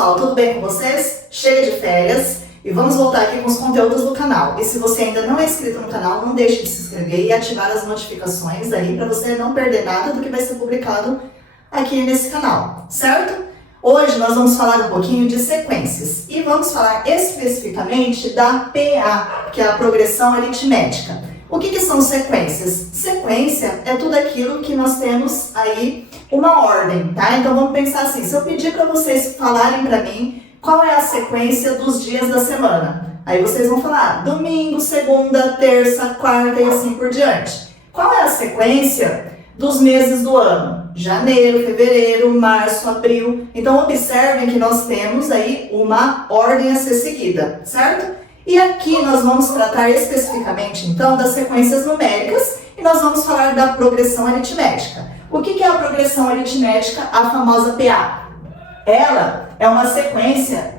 pessoal, tudo bem com vocês? Chega de férias e vamos voltar aqui com os conteúdos do canal. E se você ainda não é inscrito no canal, não deixe de se inscrever e ativar as notificações aí para você não perder nada do que vai ser publicado aqui nesse canal, certo? Hoje nós vamos falar um pouquinho de sequências e vamos falar especificamente da PA, que é a progressão aritmética. O que são sequências? Sequência é tudo aquilo que nós temos aí uma ordem, tá? Então vamos pensar assim, se eu pedir para vocês falarem para mim qual é a sequência dos dias da semana, aí vocês vão falar domingo, segunda, terça, quarta e assim por diante. Qual é a sequência dos meses do ano? Janeiro, fevereiro, março, abril. Então observem que nós temos aí uma ordem a ser seguida, certo? E aqui nós vamos tratar especificamente então das sequências numéricas e nós vamos falar da progressão aritmética. O que é a progressão aritmética? A famosa PA. Ela é uma sequência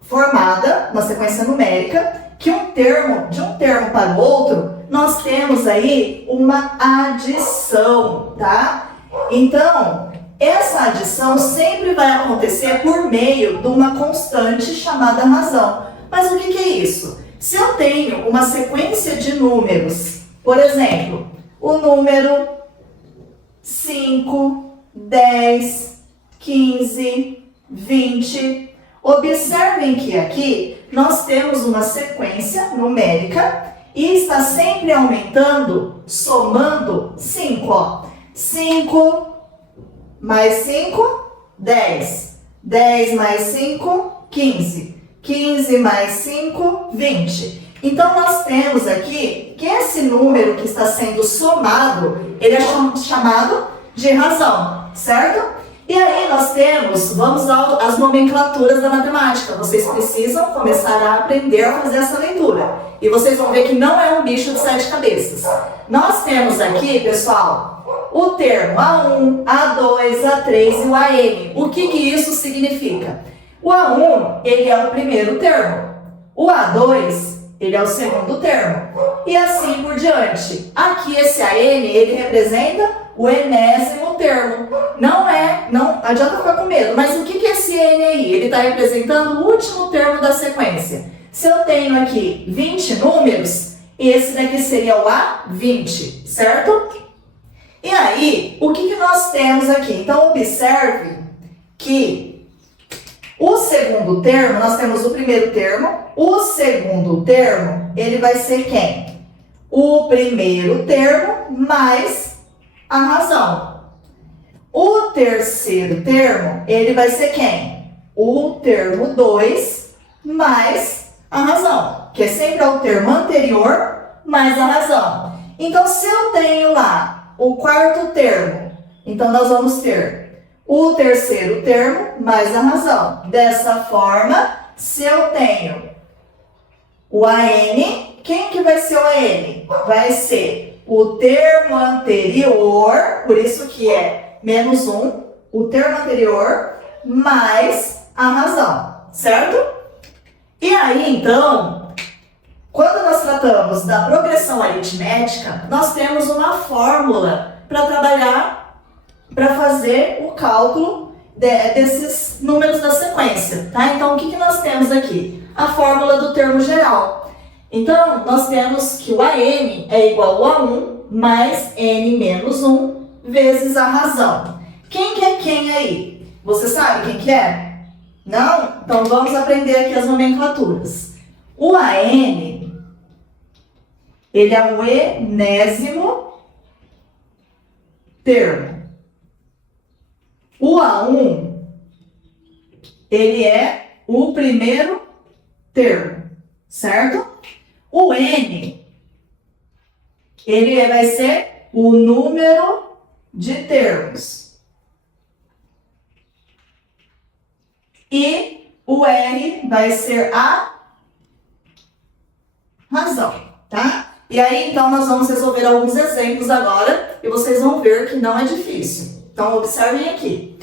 formada, uma sequência numérica, que de um termo para o outro, nós temos aí uma adição, tá? Então, essa adição sempre vai acontecer por meio de uma constante chamada razão. Mas o que é isso? Se eu tenho uma sequência de números, por exemplo, o número 5, 10, 15, 20, observem que aqui nós temos uma sequência numérica e está sempre aumentando, somando 5, ó. 5 mais 5, 10. 10 mais 5, 15. 15 mais 5, 20. Então, nós temos aqui que esse número que está sendo somado, ele é chamado de razão, certo? E aí nós temos, vamos às nomenclaturas da matemática. Vocês precisam começar a aprender a fazer essa leitura. E vocês vão ver que não é um bicho de 7 cabeças. Nós temos aqui, pessoal, o termo A1, A2, A3 e o AN. O que isso significa? O A1, ele é o primeiro termo. O A2, ele é o segundo termo. E assim por diante. Aqui esse AN, ele representa o enésimo termo. Não adianta ficar com medo, mas o que é esse N aí? Ele está representando o último termo da sequência. Se eu tenho aqui 20 números, esse daqui seria o A20, certo? E aí, o que nós temos aqui? Então, observe que o segundo termo, nós temos o primeiro termo, o segundo termo, ele vai ser quem? O primeiro termo mais a razão. O terceiro termo, ele vai ser quem? O termo 2 mais a razão, que é sempre o termo anterior mais a razão. Então, se eu tenho lá o quarto termo, então nós vamos ter o terceiro termo mais a razão. Dessa forma, se eu tenho o AN, quem que vai ser o AN? Vai ser o termo anterior, por isso que é menos 1, o termo anterior mais a razão, certo? E aí, então, quando nós tratamos da progressão aritmética, nós temos uma fórmula para trabalhar, para fazer o cálculo desses números da sequência, tá? Então, o que nós temos aqui? A fórmula do termo geral. Então, nós temos que o AN é igual a 1 mais N menos 1 vezes a razão. Quem que é quem aí? Você sabe quem que é? Não? Então, vamos aprender aqui as nomenclaturas. O AN, ele é o enésimo termo. O A1, ele é o primeiro termo, certo? O N, ele vai ser o número de termos. E o R vai ser a razão, tá? E aí, então, nós vamos resolver alguns exemplos agora e vocês vão ver que não é difícil. Então, observem aqui.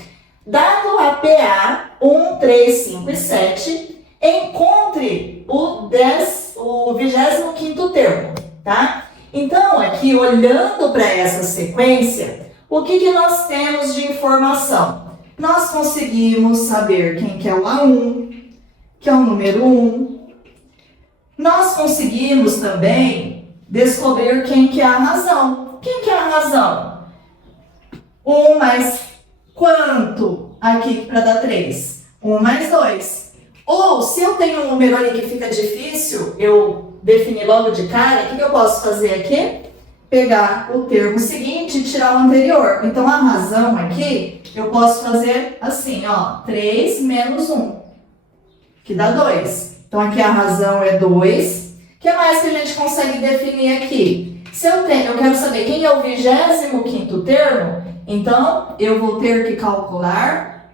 Dado a PA 1, 3, 5 e 7, encontre o 25º termo, tá? Então, aqui, olhando para essa sequência, o que nós temos de informação? nós conseguimos saber quem que é o A1, que é o número 1. Nós conseguimos também descobrir quem que é a razão. Quem que é a razão? 1 mais quanto aqui para dar 3? 1 mais 2. Ou, se eu tenho um número ali que fica difícil, eu definir logo de cara, o que eu posso fazer aqui? Pegar o termo seguinte e tirar o anterior. Então, a razão aqui, eu posso fazer assim, ó, 3 menos 1, que dá 2. Então, aqui a razão é 2. O que mais que a gente consegue definir aqui? Se eu quero saber quem é o 25º termo, então, eu vou ter que calcular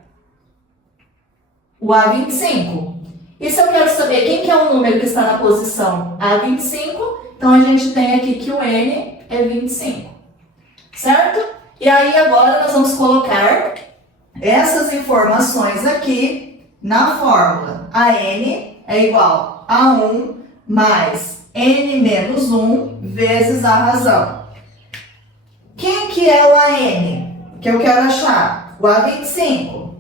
o A25. E se eu quero saber quem que é o número que está na posição A25, então a gente tem aqui que o N é 25, certo? E aí agora nós vamos colocar essas informações aqui na fórmula. A N é igual a 1 mais N menos 1 vezes a razão. Quem que é o AN? Que eu quero achar? O A25.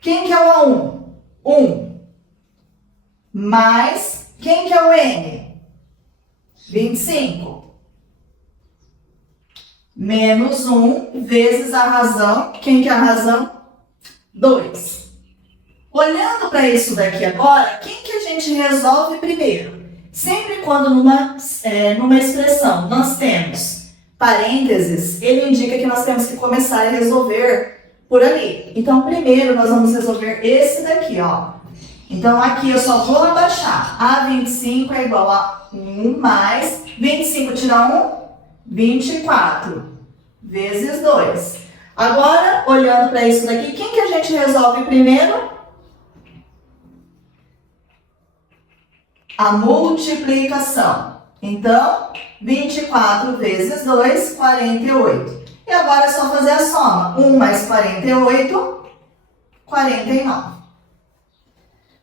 Quem que é o A1? 1. Mais, quem que é o N? 25. Menos 1 vezes a razão. Quem que é a razão? 2. Olhando para isso daqui agora, quem que a gente resolve primeiro? Sempre quando numa expressão nós temos parênteses, ele indica que nós temos que começar a resolver por ali. Então, primeiro nós vamos resolver esse daqui, ó. Então, aqui eu só vou abaixar. A25 é igual a 1 mais 25 tira 1, 24 vezes 2. Agora, olhando para isso daqui, quem que a gente resolve primeiro? A multiplicação. Então, 24 vezes 2, 48. E agora é só fazer a soma. 1 mais 48, 49.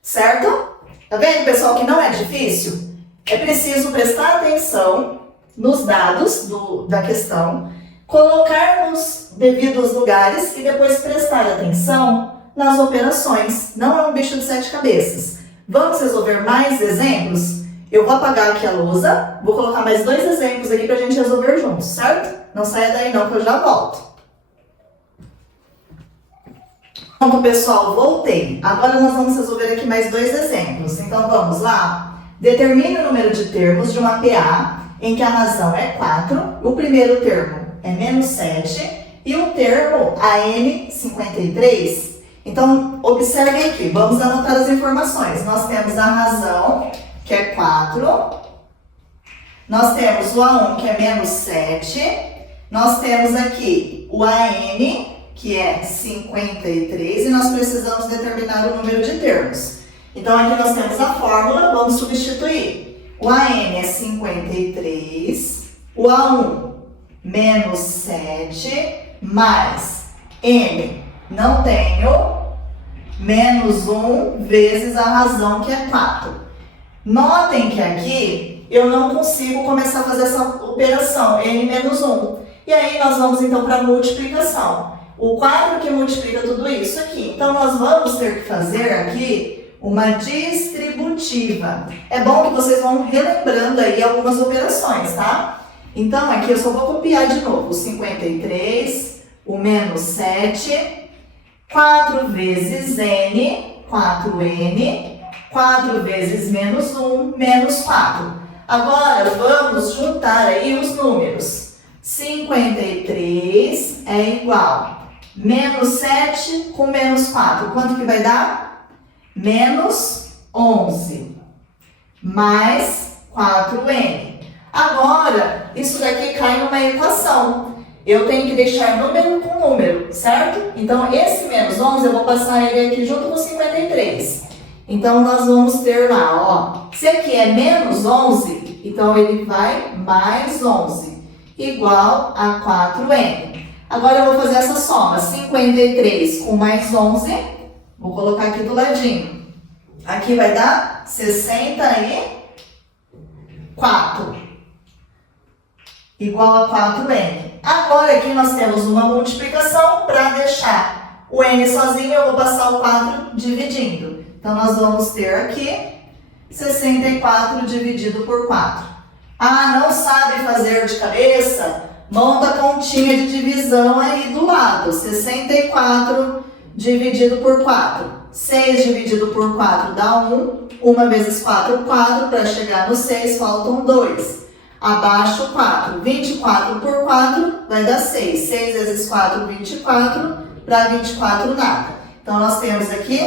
Certo? Tá vendo, pessoal, que não é difícil? É preciso prestar atenção nos dados da questão, colocar nos devidos lugares e depois prestar atenção nas operações. Não é um bicho de 7 cabeças. Vamos resolver mais exemplos? Eu vou apagar aqui a lousa, vou colocar mais 2 exemplos aqui pra gente resolver juntos, certo? Não saia daí não, que eu já volto. Pronto, pessoal, voltei. Agora nós vamos resolver aqui mais 2 exemplos. Então, vamos lá? Determine o número de termos de uma PA em que a razão é 4, o primeiro termo é menos 7 e o termo AN 53. Então, observem aqui, vamos anotar as informações. Nós temos a razão, que é 4. Nós temos o A1, que é menos 7. Nós temos aqui o AN, que é 53. E nós precisamos determinar o número de termos. Então, aqui nós temos a fórmula, vamos substituir. O AN é 53. O A1, menos 7. Mais N, não tenho, menos 1 vezes a razão, que é 4. Notem que aqui eu não consigo começar a fazer essa operação, N menos 1. E aí nós vamos então para a multiplicação. O 4 que multiplica tudo isso aqui. Então nós vamos ter que fazer aqui uma distributiva. É bom que vocês vão relembrando aí algumas operações, tá? Então aqui eu só vou copiar de novo o 53, o menos 7, 4 vezes N, 4N, 4 vezes menos 1, menos 4. Agora, vamos juntar aí os números. 53 é igual menos 7 com menos 4. Quanto que vai dar? Menos 11. Mais 4N. Agora, isso daqui cai numa equação. Eu tenho que deixar número com número, certo? Então, esse menos 11, eu vou passar ele aqui junto com 53. Então, nós vamos ter lá, ó. Se aqui é menos 11, então ele vai mais 11, igual a 4N. Agora, eu vou fazer essa soma. 53 com mais 11, vou colocar aqui do ladinho. Aqui vai dar 64. Igual a 4N. Agora aqui nós temos uma multiplicação. Para deixar o n sozinho, eu vou passar o 4 dividindo. Então, nós vamos ter aqui 64 dividido por 4. Ah, não sabe fazer de cabeça? Monta a continha de divisão aí do lado. 64 dividido por 4. 6 dividido por 4 dá 1. 1 vezes 4, 4. Para chegar no 6, faltam 2. Abaixo 4. 24 por 4 vai dar 6. 6 vezes 4, 24. Para 24, nada. Então, nós temos aqui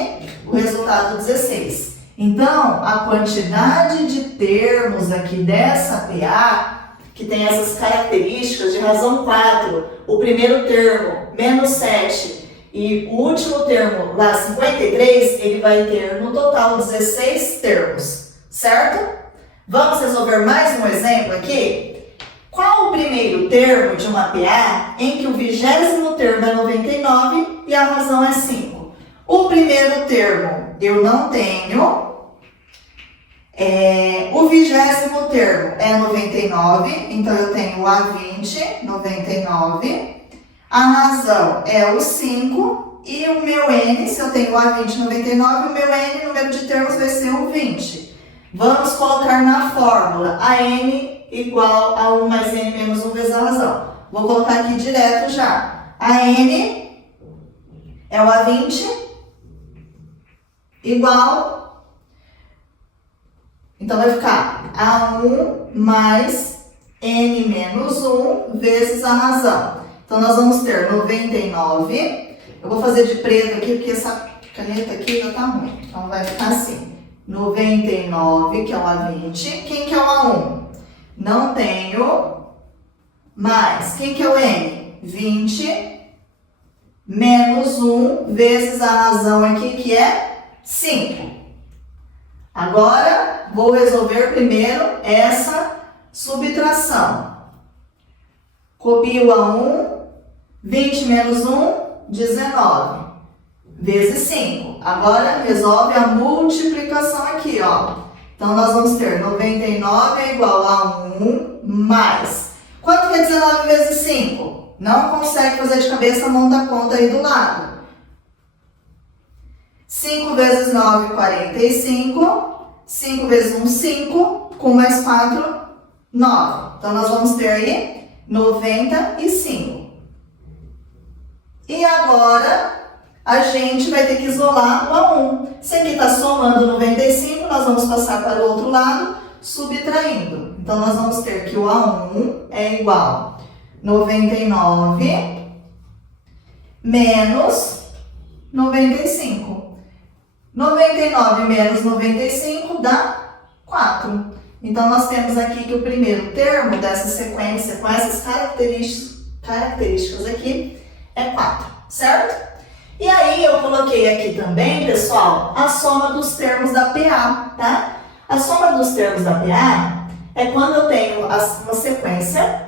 o resultado 16. Então, a quantidade de termos aqui dessa PA, que tem essas características de razão 4, o primeiro termo, menos 7, e o último termo, lá, 53, ele vai ter no total 16 termos, certo? Vamos resolver mais um exemplo aqui? Qual o primeiro termo de uma PA em que o 20º termo é 99 e a razão é 5? O primeiro termo eu não tenho. O 20º termo é 99, então eu tenho o A20, 99. A razão é o 5 e o meu N, se eu tenho o A20, 99, o meu N, número de termos, vai ser o 20. Vamos colocar na fórmula a N igual a 1 mais N menos 1 vezes a razão. Vou colocar aqui direto já. A N é o A20 igual... Então, vai ficar A1 mais N menos 1 vezes a razão. Então, nós vamos ter 99. Eu vou fazer de preto aqui, porque essa caneta aqui já tá ruim. Então, vai ficar assim. 99, que é o A20. Quem que é o A1? Não tenho. Mais. Quem que é o N? 20 menos 1 vezes a razão aqui, que é 5. Agora, vou resolver primeiro essa subtração. Copio o A1, 20 menos 1, 19, vezes 5. Agora, resolve a multiplicação aqui, ó. Então, nós vamos ter 99 é igual a 1 mais... Quanto que é 19 vezes 5? Não consegue fazer de cabeça, monta a conta aí do lado. 5 vezes 9, 45. 5 vezes 1, 5. Com mais 4, 9. Então, nós vamos ter aí 95. E agora, a gente vai ter que isolar o A1. Se aqui está somando 95, nós vamos passar para o outro lado, subtraindo. Então, nós vamos ter que o A1 é igual a 99 menos 95. 99 menos 95 dá 4. Então, nós temos aqui que o primeiro termo dessa sequência, com essas características aqui, é 4, certo? E aí, eu coloquei aqui também, pessoal, a soma dos termos da PA, tá? A soma dos termos da PA é quando eu tenho uma sequência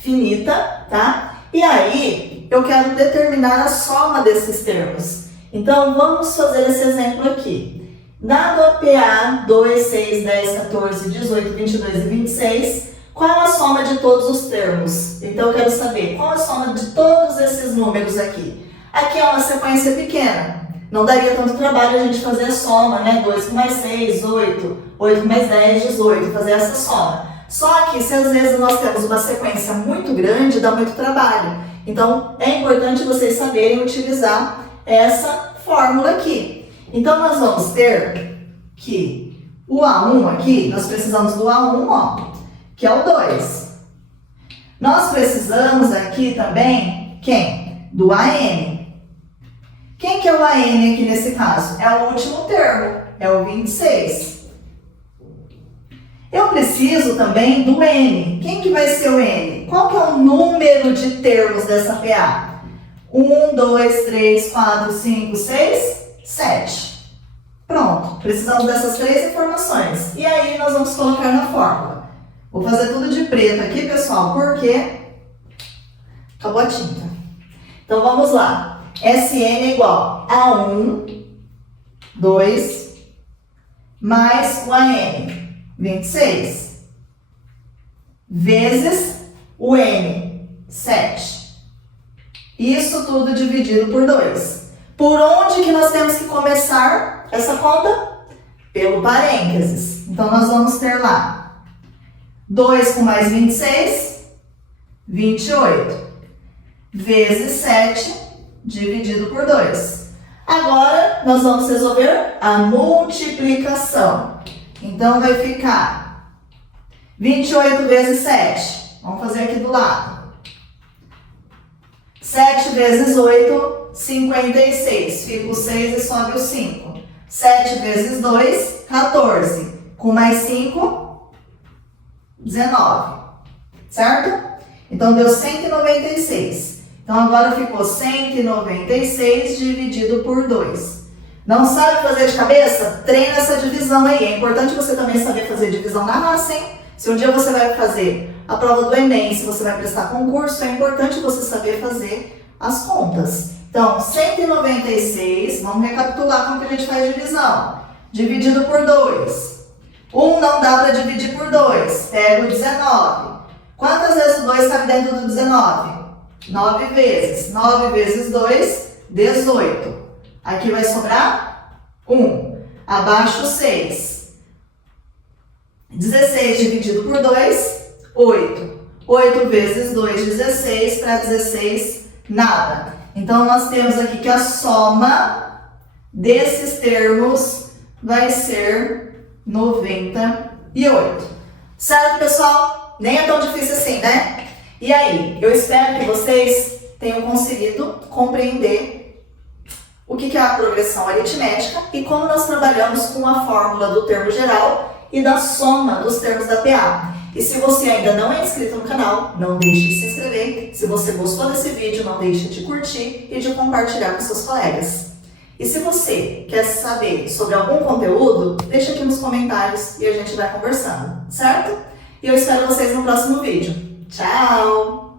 finita, tá? E aí, eu quero determinar a soma desses termos. Então, vamos fazer esse exemplo aqui. Dado a PA 2, 6, 10, 14, 18, 22 e 26, qual a soma de todos os termos? Então, eu quero saber qual a soma de todos esses números aqui. Aqui é uma sequência pequena. Não daria tanto trabalho a gente fazer a soma, né? 2 com mais 6, 8. 8 com mais 10, 18. Fazer essa soma. Só que, se às vezes nós temos uma sequência muito grande, dá muito trabalho. Então, é importante vocês saberem utilizar essa fórmula aqui. Então, nós vamos ter que o A1 aqui, nós precisamos do A1, ó, que é o 2. Nós precisamos aqui também, quem? Do AN. Quem que é o AN aqui nesse caso? É o último termo, é o 26. Eu preciso também do N. Quem que vai ser o N? Qual que é o número de termos dessa PA? 1, 2, 3, 4, 5, 6, 7. Pronto, precisamos dessas 3 informações. E aí, nós vamos colocar na fórmula. Vou fazer tudo de preto aqui, pessoal, porque acabou a tinta. Então, vamos lá. Sn é igual a 1, 2, mais o AN, 26, vezes o N, 7. Isso tudo dividido por 2. Por onde que nós temos que começar essa conta? Pelo parênteses. Então, nós vamos ter lá 2 com mais 26, 28. Vezes 7, dividido por 2. Agora, nós vamos resolver a multiplicação. Então, vai ficar 28 vezes 7. Vamos fazer aqui do lado. 7 vezes 8, 56. Fica o 6 e sobe o 5. 7 vezes 2, 14. Com mais 5, 19. Certo? Então, deu 196. Então, agora ficou 196 dividido por 2. Não sabe fazer de cabeça? Treina essa divisão aí. É importante você também saber fazer divisão na raça, hein? Se um dia você vai fazer a prova do Enem, se você vai prestar concurso, é importante você saber fazer as contas. Então, 196, vamos recapitular como que a gente faz divisão. Dividido por 2. 1 não dá para dividir por 2. Pega o 19. Quantas vezes o 2 cabe dentro do 19? 9 vezes. 9 vezes 2, 18. Aqui vai sobrar 1. Abaixo 6. 16 dividido por 2, 8. 8 vezes 2, 16. Para 16, nada. Então, nós temos aqui que a soma desses termos vai ser 98. Certo, pessoal? Nem é tão difícil assim, né? E aí, eu espero que vocês tenham conseguido compreender o que é a progressão aritmética e como nós trabalhamos com a fórmula do termo geral e da soma dos termos da PA. E se você ainda não é inscrito no canal, não deixe de se inscrever. Se você gostou desse vídeo, não deixe de curtir e de compartilhar com seus colegas. E se você quer saber sobre algum conteúdo, deixa aqui nos comentários e a gente vai conversando, certo? E eu espero vocês no próximo vídeo. Tchau!